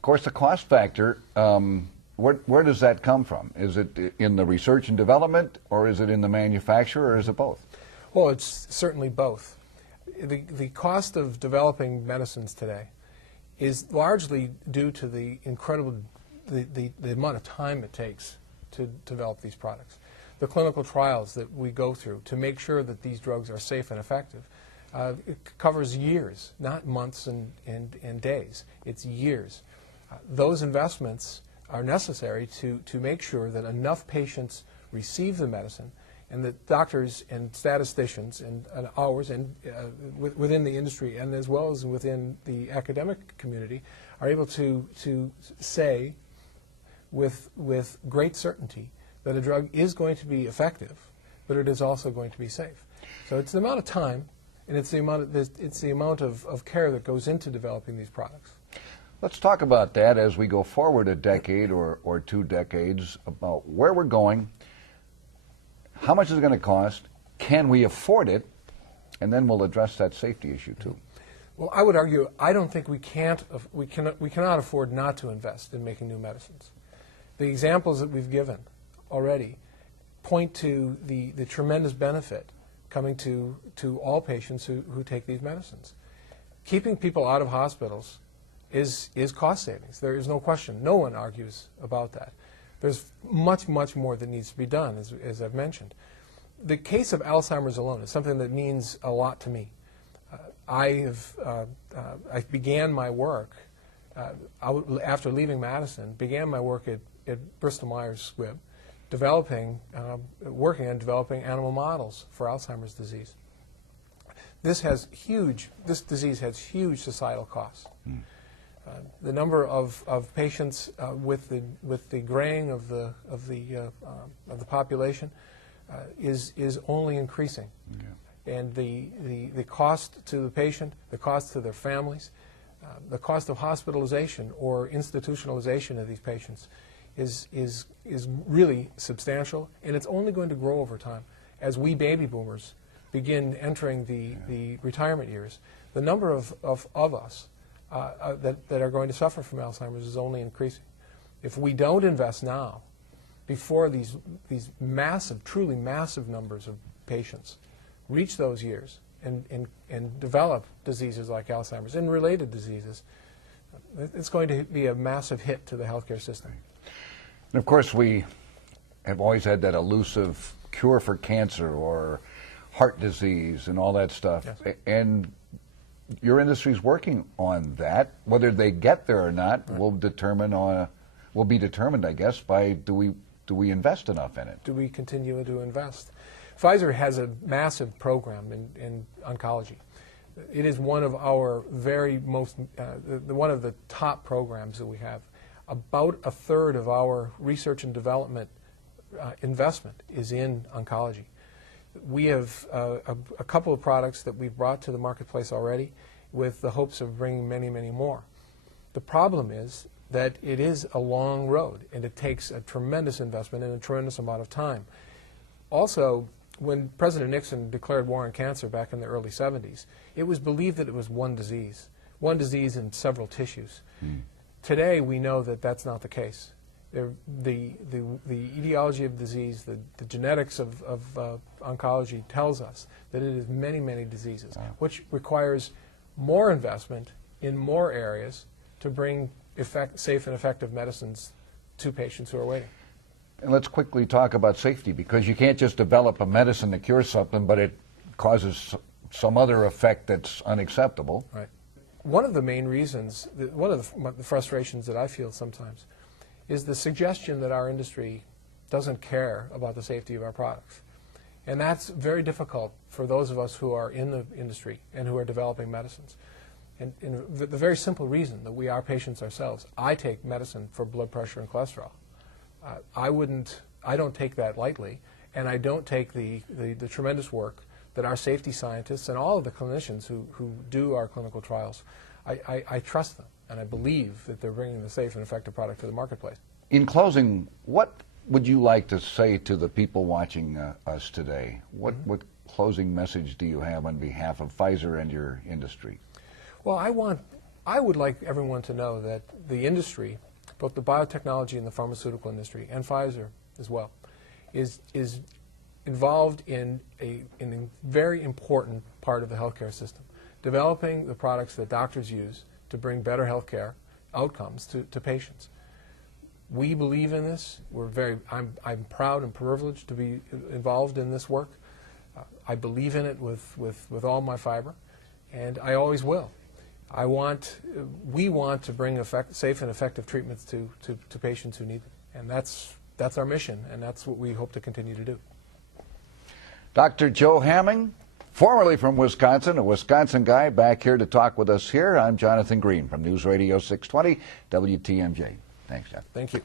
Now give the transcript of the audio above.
Of course, the cost factor, where does that come from? Is it in the research and development, or is it in the manufacture, or is it both? Well, it's certainly both. The cost of developing medicines today is largely due to the incredible, the amount of time it takes to develop these products. The clinical trials that we go through to make sure that these drugs are safe and effective, it covers years, not months and days. It's years. Those investments are necessary to make sure that enough patients receive the medicine, and that doctors and statisticians and ours and within the industry and as well as within the academic community are able to say with great certainty that a drug is going to be effective, but it is also going to be safe. So it's the amount of time, and it's the amount of care that goes into developing these products. Let's talk about that as we go forward a decade or 2 decades, about where we're going, how much is it going to cost, can we afford it, and then we'll address that safety issue too. Well, I would argue I don't think we cannot afford not to invest in making new medicines. The examples that we've given already point to the tremendous benefit coming to all patients who take these medicines. Keeping people out of hospitals is cost savings. There is no question. No one argues about that. There's much, much more that needs to be done, as I've mentioned. The case of Alzheimer's alone is something that means a lot to me. I began my work, after leaving Madison, began my work at Bristol-Myers Squibb, working on developing animal models for Alzheimer's disease. This disease has huge societal costs. The number of patients with the graying of the population is only increasing, and the cost to the patient, the cost to their families, the cost of hospitalization or institutionalization of these patients is really substantial, and it's only going to grow over time as we baby boomers begin entering the retirement years. The number of us that are going to suffer from Alzheimer's is only increasing. If we don't invest now, before these massive, truly massive numbers of patients reach those years and develop diseases like Alzheimer's and related diseases, it's going to be a massive hit to the healthcare system. And of course, we have always had that elusive cure for cancer or heart disease and all that stuff. Yes. And your industry's working on that. Whether they get there or not will be determined, I guess, by do we invest enough in it? Do we continue to invest? Pfizer has a massive program in oncology. It is one of our one of the top programs that we have. About a third of our research and development investment is in oncology. We have a couple of products that we've brought to the marketplace already with the hopes of bringing many, many more. The problem is that it is a long road, and it takes a tremendous investment and a tremendous amount of time. Also, when President Nixon declared war on cancer back in the early 70s, it was believed that it was one disease in several tissues. Today, we know that that's not the case. The etiology of disease, the genetics of oncology tells us that it is many, many diseases, which requires more investment in more areas to bring safe and effective medicines to patients who are waiting. And let's quickly talk about safety, because you can't just develop a medicine to cure something, but it causes some other effect that's unacceptable. Right. One of the main reasons, one of the frustrations that I feel sometimes, is the suggestion that our industry doesn't care about the safety of our products. And that's very difficult for those of us who are in the industry and who are developing medicines. And the very simple reason that we are patients ourselves. I take medicine for blood pressure and cholesterol. I don't take that lightly, and I don't take the tremendous work that our safety scientists and all of the clinicians who do our clinical trials, I trust them, and I believe that they're bringing the safe and effective product to the marketplace. In closing, what would you like to say to the people watching us today? What closing message do you have on behalf of Pfizer and your industry? Well, I want I would like everyone to know that the industry, both the biotechnology and the pharmaceutical industry, and Pfizer as well, is involved in a very important part of the healthcare system, developing the products that doctors use to bring better healthcare outcomes to patients. We believe in this. I'm proud and privileged to be involved in this work. I believe in it with all my fiber, and I always will. We want to bring safe and effective treatments to patients who need them, and that's our mission, and that's what we hope to continue to do. Dr. Joe Hammang, formerly from Wisconsin, a Wisconsin guy, back here to talk with us here. I'm Jonathan Green from News Radio 620 WTMJ. Thanks, John. Thank you.